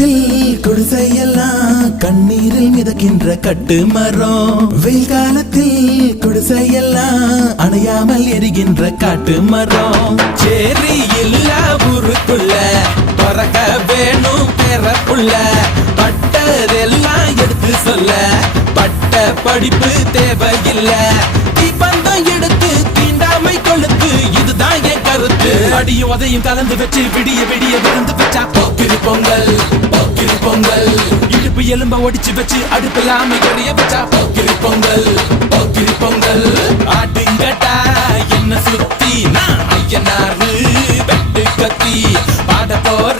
காலத்தில் குடிசையெல்லாம் கண்ணீரில் மிதக்கின்ற கட்டு மரம், வெயில் காலத்தில் குடிசையெல்லாம் அணையாமல் எரிகின்ற காட்டு மரம். சேரி இல்ல ஊருக்குள்ள பறக்க வேணும் பிறப்புள்ள, பட்டதெல்லாம் எடுத்து சொல்ல பட்ட படிப்பு தேவையில்ல, தீபந்தம் எடுத்து தீண்டாமை கொளுத்து, இதுதான் என் கருத்து. அடியும் அதையும் கலந்து வச்சு விடிய விடிய விழுந்து வச்சா போக்கிரி பொங்கல், போக்கிரி பொங்கல். இடுப்பு எலும்ப ஒடிச்சு வச்சு அடுப்பில்லாம எறிய வச்சா போக்கிரி பொங்கல், போக்கிரி பொங்கல். ஆட்டுங்கட்டா என்ன சுத்தி நான் ஐயனாரு வெட்டு கத்தி பாட போற